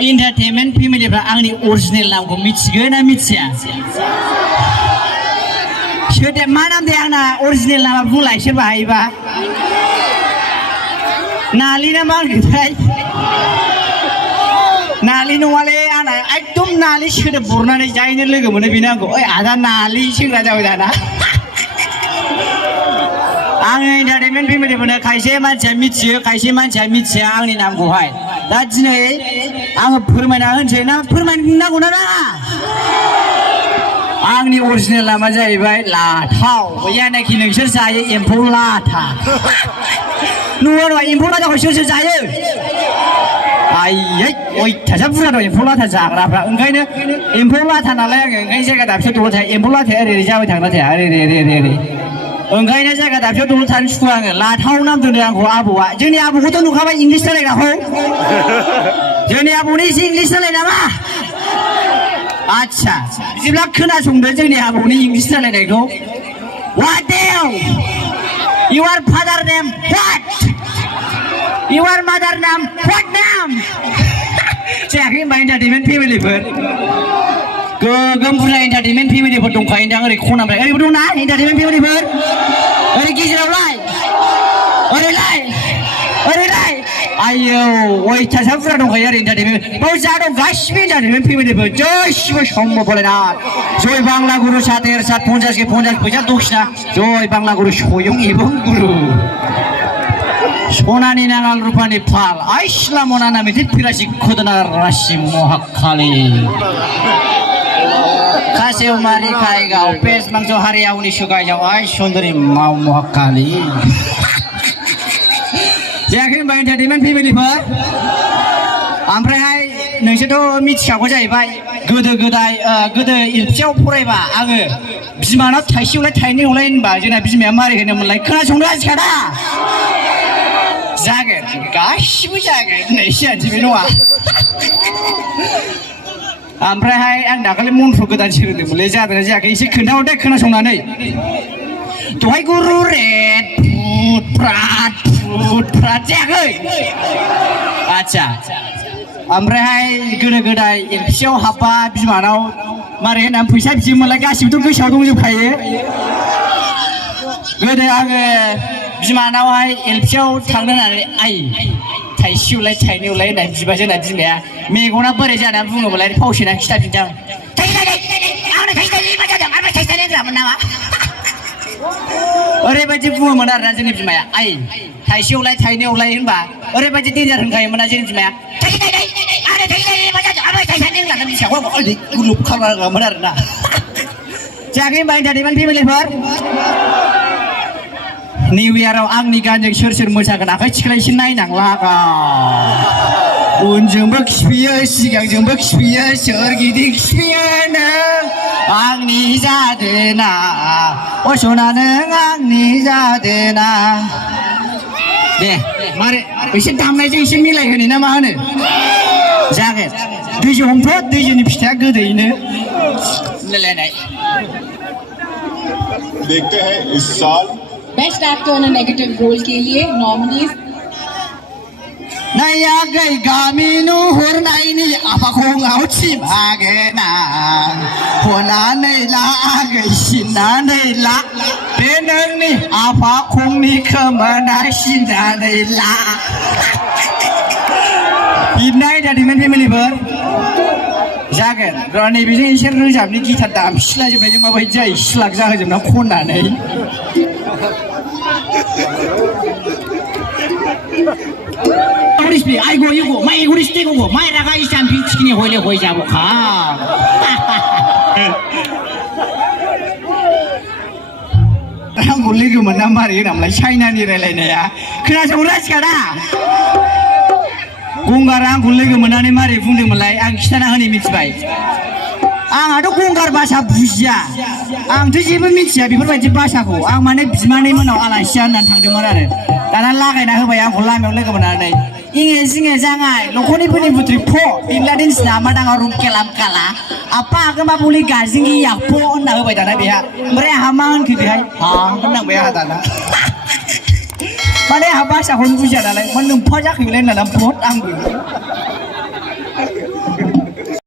entertainment फेमिलिफ्रा आंनि original नामखौ मिथिगोन ना मिथिया सोदे मा नाम दे आंना अरिजिनेल नामा बुंलाय सोरबा हायोबा नालि ना मा होनगोनथाय नालि नङालै आंना एकदम नालि सोदोब बरनानै जायनो लोगो मोनो बेनो आंखौ ओइ आदा नालि सेंग्रा जाबाय दाना आङो एन्टारटेनमेन्ट फेमिलिफोरनो खायसे मानसिया मिथियो खायसे मानसिया मिथिया आंनि नामखौहाय दा दिनै आङो फोरमायना होनोसै ना फोरमायनांगौ ना नाङा आंनि अरिजिनेल नामा जाहैबाय लाथाव बैयानोखि नोंसोर जायो एम्फौ लाथा नङा नङा एम्फौ लाथाखौ सोर सोर जायो आयै अयथासार बुरजा दं एम्फौ लाथा जाग्राफ्रा ओंखायनो एम्फौ लाथा नालाय आङो ओंखायनो जायगा दाबसेयाव दलद थायो एम्फौ लाथाया ओरै जाबाय थागोन ना थाया ओरै ओंखायनो जायगा दाबसेयाव दलद थानो सुखुवा आङो लाथाव नाम दोनो आंखौ आबौआ जोंनि आबौखौथ' नुखाबाय इंलिस रायलायग्राखौ जोंनि आबौनि एसे इंलिस रायलाय नामा आच्छा बिदिब्ला खोनासंदो जोंनि आबौनि इंलिस रायलायनायखौ What deal? Your father name what? Your mother name what name? जायाखै होनबा एन्टारटेनमेन्ट फेमिलिफोर गोगोम बुरजा एन्टारटेनमेन्ट फेमिलिफोर दंखायो दां ओरै खनानिफ्राय ओरैबो दं ना एन्टारटेनमेन्ट फेमिलिफोर ओरै गेजेरावलाय ओरैलाय आयौ अयथासार बुरजा दंखायो आरो एन्टारटेनमेन्ट बाव जा दं गासिबो एन्टारटेनमेन्ट फेमिलिफोर गासिबो सम्भब फरायनाय जय बांला गुरु सातेर सात 50 के 50 फैसा दखिना जय बांला गुरु सयं एबं गुरु सनानि नांगाल रुपानि फाल आइसला मनाना मेथि फिरासि खुदना राशि महाकाली खासेव मारि खायगाव पेस मांसो हारियावनि सुगायजाव आइ सुन्दरी माव महाकाली जायाखै होनबा एन्टारटेनमेन्ट फेमिलिफोर ओमफ्रायहाय नोंसोरथ' मिथिखागौ जाहैबाय गोदो एलपिआव फरायबा आङो बिमानाव थाइसेयावलाय थाइनैयावलाय होनबा जोंना बिमाया मारै होनोमोनलाय खोनासंनो आजिखादा जागोन गासिबो जागोन होननायसो जानोसै बे नङा ओमफ्रायहाय आं दाखालि मन्त्र गोदान सोलोंदोंमोनलै जादोंना जायाखै एसे खोन्थाहरदो खोनासंनानै दहाय गुरु रेड फुट फ्रात जायाखै आच्छा ओमफ्रायहाय गोदाय एलपिआव हाबबा बिमानाव मारै होननानै फैसा बियोमोनलाय गासिबोथ' गोसोआव दंजोबखायो गोदो आङो बिमानावहाय एलपिआव थांनो होननानै आइ थाइसेयावलाय थाइनैयावलाय होननानै बिबा जोंना बिमाया मेगना बोरै जानानै बुङोमोनलाय फावसैनानै खिथाफिनदां ओरैबायदि बुङोमोन आरोना जोंनि बिमाया आइ थाइसेयावलाय थाइनैयावलाय होनबा ओरैबायदि डेन्जार होनखायोमोन ना जोंनि बिमाया खालामोन आरोना जायाखै होनबा एन्टारटेनमेन्ट फेमिलिफोर निउ इयाराव आंनि गानजों सोर मोसागोन आखाइ थिख्लायसो नायनांला उनजोंबो खिफियो सिगांजोंबो खिफियो सोरगिदिं खिफियो नों आंनि जादोना अ सना नों आंनि जादोना दे मारै एसे दामनायजों एसे मिलायहोनो ना मा होनो जागोन दैजों हमथ' दैजोंनि फिथाइया गोदैनो मिलायनाय देखते हैं इस साल best actor in negative role के लिए नॉमिनीज नाया गई गामिनु हुरनायनि आफाखौ आवथि भागेना हनानै ला आगै सिनानै ला बे नोंनि आफाखौनि खोमाना सिनानै ला बिनाय एन्टारटेनमेन्ट फेमिलिफोर जागोन र' नैबेजों एसे रोजाबनि गिटार दामसिलाजोबनाय जों माबायदि जायो सिलाक जाहोजोबना खननानै आइगो इगो माइ एगोरिस टेगो माइ रागा इसान फिचकिनि हयले हय जाबोखा आंखौ लोगो मोनना मारै होनामलाय चाइनानि रायलायनाया खोनासंनो आजिखादा गंगारा आंखौ लोगो मोननानै मारै बुंदोंमोनलाय आं खिथाना होनो मिथिबाय आंहाथ' गंगार भाषा बुजिया आंथ' जेबो मिथिया बेफोरबायदि भाषाखौ आं माने बिमानै मोनाव आलासि होननानै थांदोंमोन आरो दाना लागायना होबाय आंखौ लामायाव लोगो मोननानै इंगे जिंगे जाङाय न'खरनिफोरनि बुद्रि फ' बिंलादिन सिना दाङा रुम केलाम काला आपा आगोमा बुलि गाजिंगि याफ' होनना होबाय दाना बेहा ओमफ्राय आंहा मा होनखो बेहाय हा होननांबाय आंहा दाना माने आंहा भाषाखौनो बुजिया नालाय नोंफा जाखैलाय होननानै फट आंबो Saal